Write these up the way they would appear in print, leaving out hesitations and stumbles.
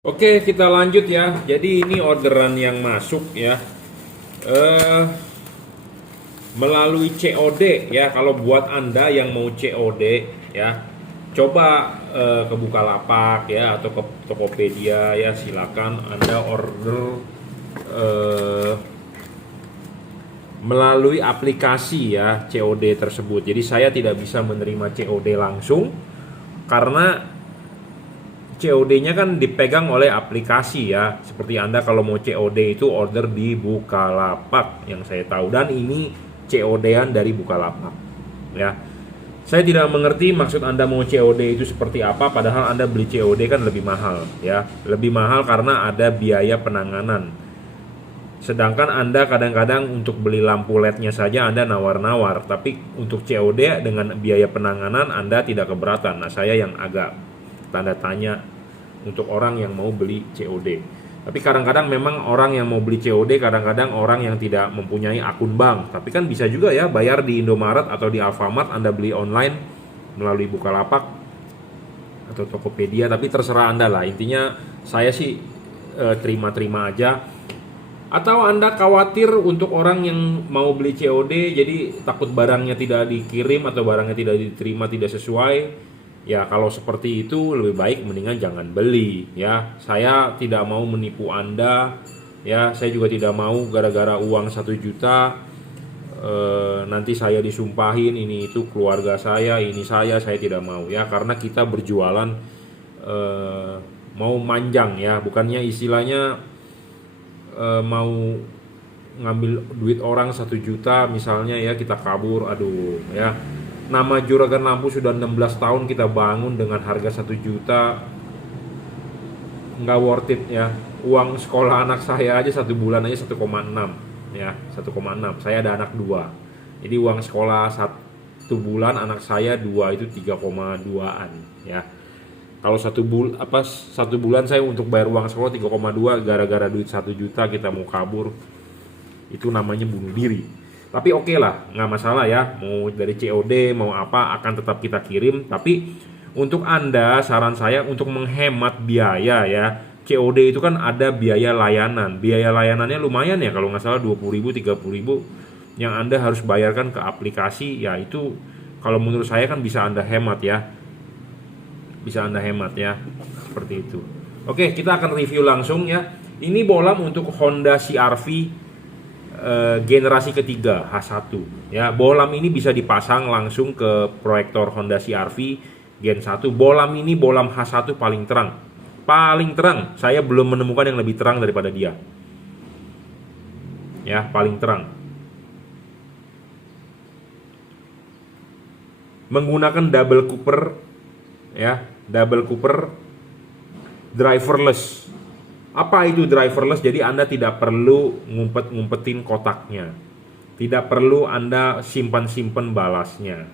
Oke, kita lanjut ya. Jadi ini orderan yang masuk ya. Eh Melalui COD ya. Kalau buat Anda yang mau COD ya, coba ke Bukalapak ya atau ke Tokopedia ya, silakan Anda order eh melalui aplikasi ya COD tersebut. Jadi saya tidak bisa menerima COD langsung karena COD-nya kan dipegang oleh aplikasi ya. Seperti Anda kalau mau COD itu order di Bukalapak yang saya tahu, dan ini COD-an dari Bukalapak. Ya. Saya tidak mengerti maksud Anda mau COD itu seperti apa, padahal Anda beli COD kan lebih mahal ya. Lebih mahal karena ada biaya penanganan. Sedangkan Anda kadang-kadang untuk beli lampu LED-nya saja Anda nawar-nawar, tapi untuk COD dengan biaya penanganan Anda tidak keberatan. Nah, saya yang agak tanda tanya untuk orang yang mau beli COD. Tapi kadang-kadang memang orang yang mau beli COD, kadang-kadang orang yang tidak mempunyai akun bank. Tapi kan bisa juga ya bayar di Indomaret atau di Alfamart, Anda beli online melalui Bukalapak atau Tokopedia, tapi terserah Anda lah. Intinya saya sih terima-terima aja. Atau Anda khawatir untuk orang yang mau beli COD, jadi takut barangnya tidak dikirim atau barangnya tidak diterima, tidak sesuai. Ya kalau seperti itu lebih baik mendingan jangan beli ya. Saya tidak mau menipu Anda ya. Saya juga tidak mau gara-gara uang 1 juta nanti saya disumpahin ini itu keluarga saya, ini saya tidak mau ya. Karena kita berjualan mau manjang ya, bukannya istilahnya mau ngambil duit orang 1 juta misalnya ya, kita kabur. Aduh ya, nama Juragan Lampu sudah 16 tahun kita bangun dengan harga 1 juta, nggak worth it ya. Uang sekolah anak saya aja 1 bulan aja 1,6 ya, 1,6. Saya ada anak 2, jadi uang sekolah 1 bulan anak saya 2 itu 3,2an ya. Kalau 1 bulan saya untuk bayar uang sekolah 3,2, gara-gara duit 1 juta kita mau kabur, itu namanya bunuh diri. Tapi oke lah, nggak masalah ya, mau dari COD mau apa akan tetap kita kirim. Tapi untuk Anda, saran saya untuk menghemat biaya ya, COD itu kan ada biaya layanan. Biaya layanannya lumayan ya, kalau nggak salah 20.000 30.000 yang Anda harus bayarkan ke aplikasi ya. Itu kalau menurut saya kan bisa Anda hemat ya, bisa Anda hemat ya, seperti itu. Oke, kita akan review langsung ya. Ini bolam untuk Honda CR-V generasi ketiga H1 ya. Bolam ini bisa dipasang langsung ke proyektor Honda CR-V Gen 1. Bolam ini bolam H1 paling terang. Paling terang. Saya belum menemukan yang lebih terang daripada dia. Ya, paling terang. Menggunakan double cooper ya, double cooper driverless. Apa itu driverless? Jadi Anda tidak perlu ngumpet-ngumpetin kotaknya. Tidak perlu Anda simpan-simpan balasnya.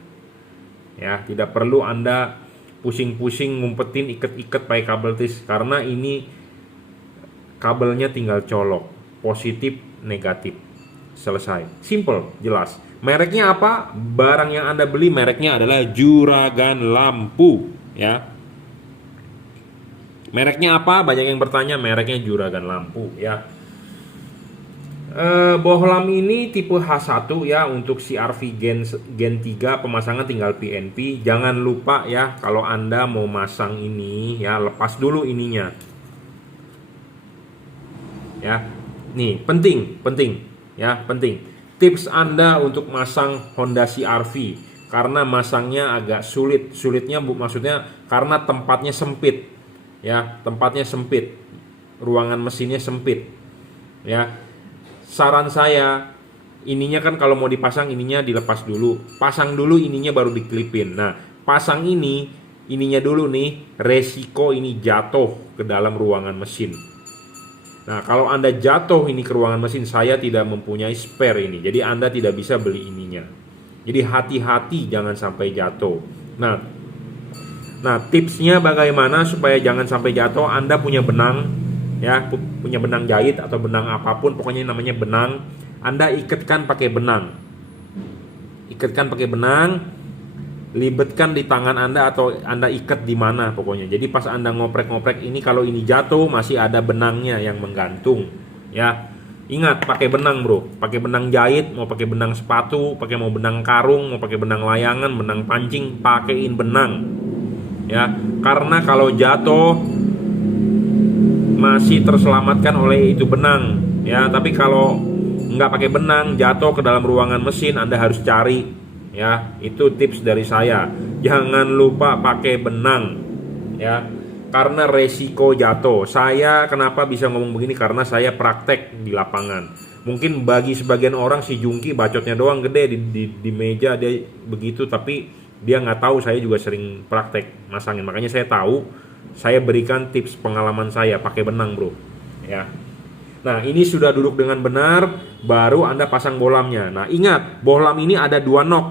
Ya, tidak perlu Anda pusing-pusing ngumpetin iket-iket pakai kabel tis, karena ini kabelnya tinggal colok, positif, negatif. Selesai. Simple, jelas. Mereknya apa? Barang yang Anda beli mereknya adalah Juragan Lampu, ya. Mereknya apa? Banyak yang bertanya. Mereknya Juragan Lampu ya. Bohlam ini tipe H1 ya, untuk CR-V Gen 3 pemasangan tinggal PNP. Jangan lupa ya, kalau Anda mau masang ini ya, lepas dulu ininya. Ya. Nih, penting ya, penting. Tips Anda untuk masang Honda CR-V, karena masangnya agak sulit. Sulitnya maksudnya karena tempatnya sempit. Ya, tempatnya sempit, ruangan mesinnya sempit ya. Saran saya, ininya kan kalau mau dipasang ininya dilepas dulu, pasang dulu ininya baru diklipin. Nah, pasang ininya dulu nih, resiko ini jatuh ke dalam ruangan mesin. Nah, kalau Anda jatuh ini ke ruangan mesin, saya tidak mempunyai spare ini, jadi Anda tidak bisa beli ininya. Jadi hati-hati jangan sampai jatuh. Nah, tipsnya bagaimana supaya jangan sampai jatuh? Anda punya benang ya, punya benang jahit atau benang apapun, pokoknya namanya benang. Anda ikatkan pakai benang. Ikatkan pakai benang. libetkan di tangan Anda atau Anda ikat di mana pokoknya. Jadi pas Anda ngoprek-ngoprek ini, kalau ini jatuh masih ada benangnya yang menggantung, ya. Ingat, pakai benang bro, pakai benang jahit, mau pakai benang sepatu, mau benang karung, mau pakai benang layangan, benang pancing, pakaiin benang, ya. Karena kalau jatuh masih terselamatkan oleh itu benang, ya. Tapi kalau nggak pakai benang, jatuh ke dalam ruangan mesin, Anda harus cari, ya. Itu tips dari saya. Jangan lupa pakai benang, ya. Karena resiko jatuh. Saya kenapa bisa ngomong begini? Karena saya praktek di lapangan. Mungkin bagi sebagian orang si Jungki bacotnya doang gede di meja dia begitu, tapi dia nggak tahu saya juga sering praktek masangin. Makanya saya tahu, saya berikan tips pengalaman saya pakai benang bro, ya. Nah ini sudah duduk dengan benar, baru Anda pasang bolamnya. Nah ingat, bolam ini ada 2 nok,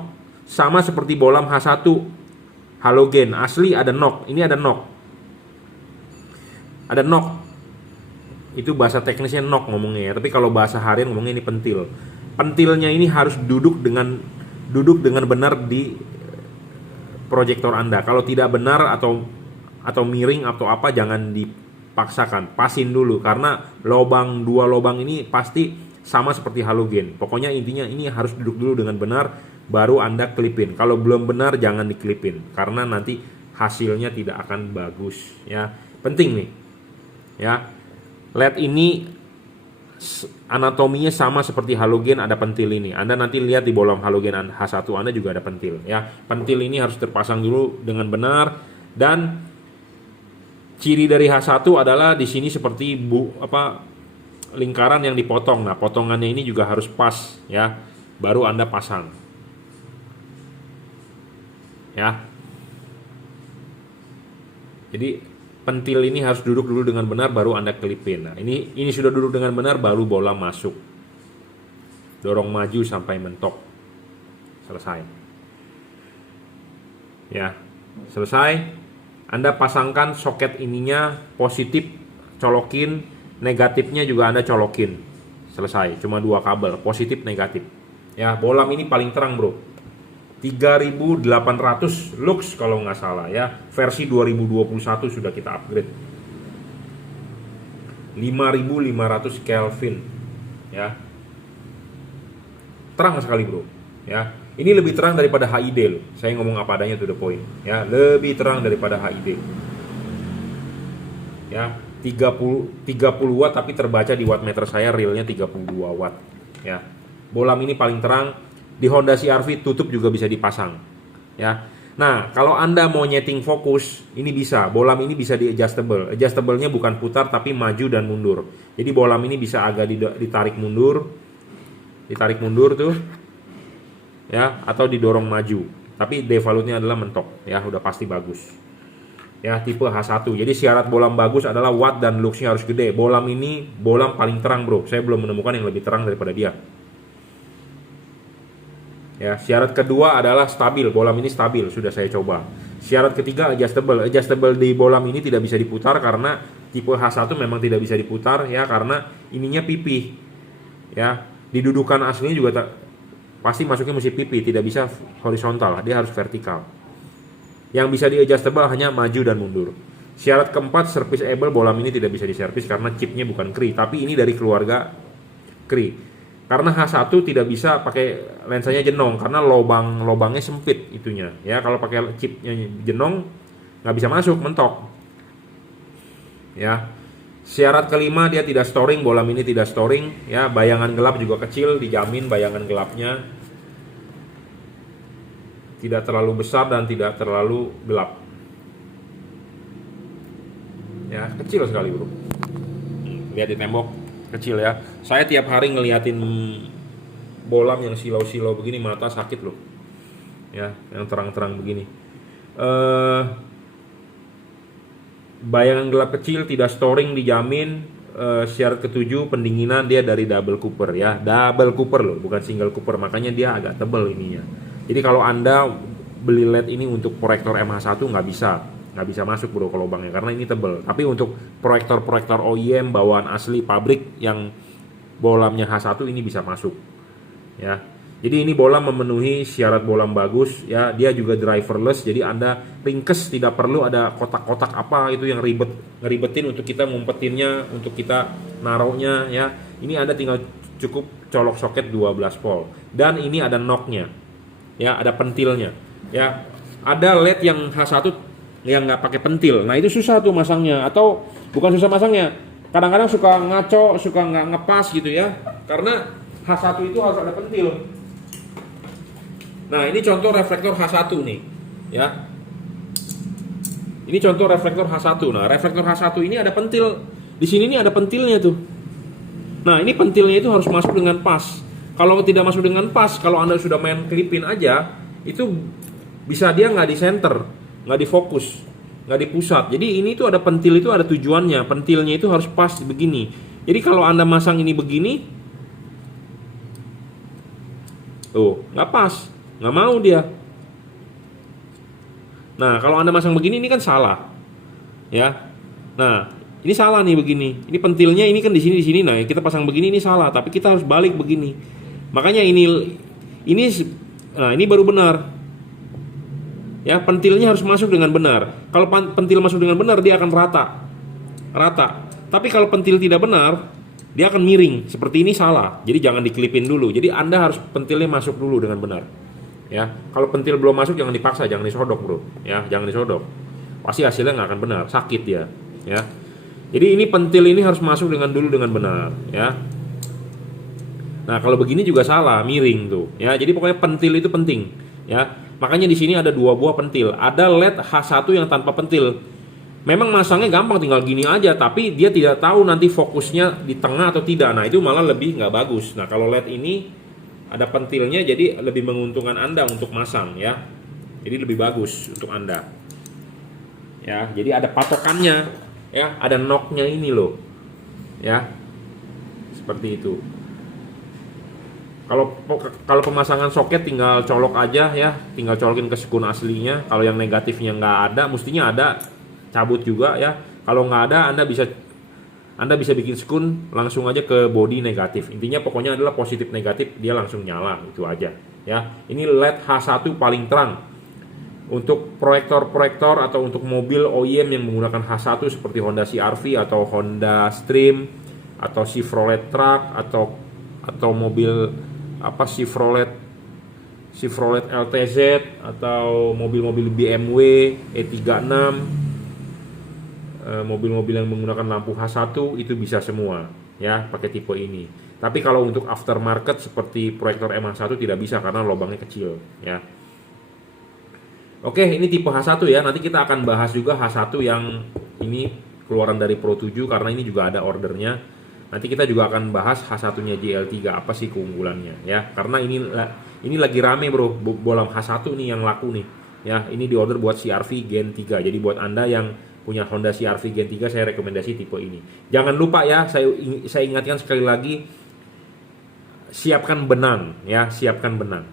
sama seperti bolam H1 halogen asli, ada nok. Ini ada nok. Ada nok, itu bahasa teknisnya nok ngomongnya ya, tapi kalau bahasa harian ngomongnya ini pentil. Pentilnya ini harus duduk dengan benar di proyektor Anda. Kalau tidak benar atau miring atau apa, jangan dipaksakan, pasin dulu, karena dua lubang ini pasti sama seperti halogen. Pokoknya intinya ini harus duduk dulu dengan benar, baru Anda klipin. Kalau belum benar jangan diklipin, karena nanti hasilnya tidak akan bagus, ya. Penting nih, ya. LED ini anatominya sama seperti halogen, ada pentil ini. Anda nanti lihat di bolam halogen H1 Anda juga ada pentil, ya. Pentil ini harus terpasang dulu dengan benar, dan ciri dari H1 adalah di sini seperti lingkaran yang dipotong. Nah, potongannya ini juga harus pas, ya. Baru Anda pasang. Ya. Jadi pentil ini harus duduk dulu dengan benar, baru Anda kelipin. Nah, ini sudah duduk dengan benar, baru bola masuk. Dorong maju sampai mentok. Selesai. Ya, selesai. Anda pasangkan soket ininya, positif colokin, negatifnya juga Anda colokin. Selesai. Cuma 2 kabel, positif negatif. Ya, bolam ini paling terang, bro. 3800 lux kalau nggak salah, ya. Versi 2021 sudah kita upgrade. 5500 Kelvin, ya. Terang sekali bro, ya. Ini lebih terang daripada HID loh. Saya ngomong apa adanya, to the point, ya. Lebih terang daripada HID, ya. 30 watt, tapi terbaca di wattmeter saya realnya 32 watt, ya. Bolam ini paling terang. Di Honda CR-V tutup juga bisa dipasang, ya. Nah, kalau Anda mau nyeting fokus, ini bisa. Bolam ini bisa di adjustable. Adjustable-nya bukan putar tapi maju dan mundur. Jadi bolam ini bisa agak ditarik mundur tuh, ya, atau didorong maju. Tapi devalute-nya adalah mentok, ya, udah pasti bagus. Ya, tipe H1. Jadi syarat bolam bagus adalah watt dan lux-nya harus gede. Bolam ini bolam paling terang, bro. Saya belum menemukan yang lebih terang daripada dia. Ya, syarat kedua adalah stabil. Bolam ini stabil, sudah saya coba. Syarat ketiga adjustable. Adjustable di bolam ini tidak bisa diputar karena tipe H1 memang tidak bisa diputar, ya, karena ininya pipih. Ya, didudukan aslinya juga pasti masuknya mesti pipih, tidak bisa horizontal, dia harus vertikal. Yang bisa di adjustable hanya maju dan mundur. Syarat keempat, serviceable. Bolam ini tidak bisa diservis karena chipnya bukan Cree, tapi ini dari keluarga Cree. Karena H1 tidak bisa pakai lensanya jenong karena lubangnya sempit itunya, ya. Kalau pakai chipnya jenong nggak bisa masuk, mentok, ya. Syarat kelima, dia tidak storing. Bolam ini tidak storing, ya. Bayangan gelap juga kecil, dijamin bayangan gelapnya tidak terlalu besar dan tidak terlalu gelap, ya. Kecil sekali bro, lihat di tembok kecil, ya. Saya tiap hari ngeliatin bolam yang silau-silau begini, mata sakit loh, ya, yang terang-terang begini. Bayangan gelap kecil, tidak storing, dijamin. Syarat ketujuh, pendinginan dia dari double cooper, ya. Double cooper loh, bukan single cooper, makanya dia agak tebal ininya. Jadi kalau Anda beli LED ini untuk proyektor MH1 nggak bisa masuk bro ke lubangnya karena ini tebel. Tapi untuk proyektor OEM bawaan asli pabrik yang bolamnya H1 ini bisa masuk, ya. Jadi ini bolam memenuhi syarat bolam bagus ya. Dia juga driverless, jadi Anda ringkes, tidak perlu ada kotak-kotak apa itu yang ngeribetin untuk kita ngumpetinnya, untuk kita naruhnya ya. Ini Anda tinggal cukup colok soket 12 volt. Dan ini ada knocknya. Ya, ada pentilnya. Ya. Ada LED yang H1 yang nggak pakai pentil. Nah, itu susah tuh masangnya, atau bukan susah masangnya. Kadang-kadang suka ngaco, suka nggak ngepas gitu ya. Karena H1 itu harus ada pentil. Nah, ini contoh reflektor H1 nih, ya. Ini contoh reflektor H1. Nah, reflektor H1 ini ada pentil. Di sini nih ada pentilnya tuh. Nah, ini pentilnya itu harus masuk dengan pas. Kalau tidak masuk dengan pas, kalau Anda sudah main klipin aja, itu bisa dia nggak di center, nggak di fokus, nggak di pusat. Jadi ini tuh ada pentil, itu ada tujuannya. Pentilnya itu harus pas begini. Jadi kalau Anda masang ini begini, tuh nggak pas. Nggak mau dia. Nah, kalau Anda masang begini, ini kan salah, ya. Nah, ini salah nih begini. Ini pentilnya ini kan di sini. Nah, kita pasang begini ini salah, tapi kita harus balik begini. Makanya nah ini baru benar. Ya, pentilnya harus masuk dengan benar. Kalau pentil masuk dengan benar, dia akan rata. Tapi kalau pentil tidak benar, dia akan miring. Seperti ini salah. Jadi jangan diklipin dulu. Jadi Anda harus pentilnya masuk dulu dengan benar. Ya, kalau pentil belum masuk jangan dipaksa, jangan disodok bro, ya, jangan disodok, pasti hasilnya nggak akan benar, sakit dia, ya. Jadi ini pentil ini harus masuk dengan benar, ya. Nah kalau begini juga salah, miring tuh, ya. Jadi pokoknya pentil itu penting, ya. Makanya di sini ada 2 buah pentil, ada LED H1 yang tanpa pentil. Memang masangnya gampang, tinggal gini aja, tapi dia tidak tahu nanti fokusnya di tengah atau tidak. Nah itu malah lebih nggak bagus. Nah kalau LED ini ada pentilnya, jadi lebih menguntungkan Anda untuk masang ya. Jadi lebih bagus untuk Anda. Ya, jadi ada patokannya ya, ada knocknya ini loh. Ya. Seperti itu. Kalau pemasangan soket tinggal colok aja ya, tinggal colokin ke sekun aslinya. Kalau yang negatifnya nggak ada, mestinya ada, cabut juga ya. Kalau nggak ada, Anda bisa bikin sekun langsung aja ke body negatif. Intinya pokoknya adalah positif negatif, dia langsung nyala, itu aja ya. Ini LED H1 paling terang. Untuk proyektor atau untuk mobil OEM yang menggunakan H1 seperti Honda CR-V atau Honda Stream atau Chevrolet Truck atau mobil apa Chevrolet LTZ atau mobil-mobil BMW E36, mobil-mobil yang menggunakan lampu H1 itu bisa semua ya pakai tipe ini. Tapi kalau untuk aftermarket seperti proyektor MH1 tidak bisa karena lubangnya kecil ya. Oke, ini tipe H1 ya. Nanti kita akan bahas juga H1 yang ini keluaran dari Pro 7 karena ini juga ada ordernya. Nanti kita juga akan bahas H1-nya JL3 apa sih keunggulannya ya. Karena ini lagi rame bro, bolam H1 nih yang laku nih. Ya, ini diorder buat CR-V Gen 3. Jadi buat Anda yang punya Honda CR-V Gen 3 saya rekomendasi tipe ini. Jangan lupa ya, saya ingatkan sekali lagi, siapkan benang ya, siapkan benang.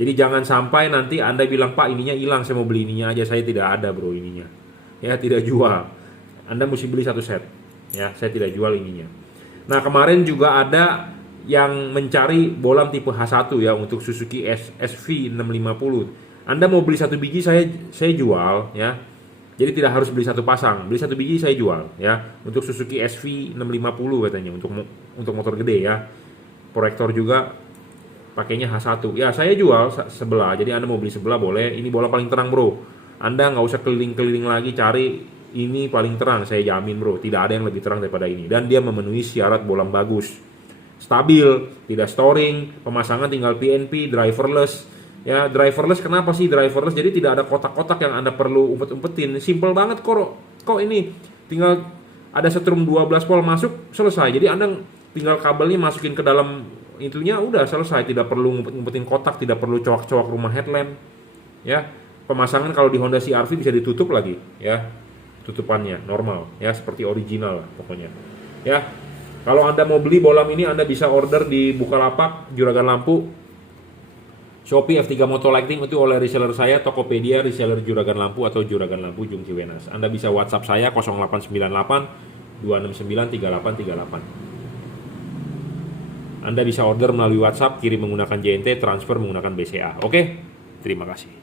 Jadi jangan sampai nanti Anda bilang, "Pak, ininya hilang, saya mau beli ininya aja." Saya tidak ada bro ininya. Ya, tidak jual. Anda mesti beli 1 set. Ya, saya tidak jual ininya. Nah, kemarin juga ada yang mencari bolam tipe H1 ya untuk Suzuki SV650. Anda mau beli 1 biji saya jual ya. Jadi tidak harus beli 1 pasang, beli 1 biji saya jual ya. Untuk Suzuki SV650 katanya untuk motor gede ya. Proyektor juga pakainya H1. Ya, saya jual sebelah. Jadi Anda mau beli sebelah boleh. Ini bola paling terang, Bro. Anda nggak usah keliling-keliling lagi cari ini paling terang, saya jamin, Bro. Tidak ada yang lebih terang daripada ini dan dia memenuhi syarat bolam bagus. Stabil, tidak storing, pemasangan tinggal PNP, driverless. Ya, driverless kenapa sih driverless? Jadi tidak ada kotak-kotak yang Anda perlu umpet-umpetin. Simple banget kok ini. Tinggal ada setrum 12 volt masuk, selesai. Jadi Anda tinggal kabelnya masukin ke dalam itunya, udah selesai. Tidak perlu ngumpet-ngumpetin kotak, tidak perlu cowok-cowok rumah headlamp. Ya, pemasangan kalau di Honda CR-V bisa ditutup lagi, ya. Tutupannya normal, ya, seperti original pokoknya. Ya. Kalau Anda mau beli bolam ini Anda bisa order di Bukalapak, Juragan Lampu, Shopee F3 Moto Lighting itu oleh reseller saya, Tokopedia reseller Juragan Lampu atau Juragan Lampu Jung Ciwenas. Anda bisa WhatsApp saya 0898 269 3838. Anda bisa order melalui WhatsApp, kirim menggunakan JNT, transfer menggunakan BCA. Oke, terima kasih.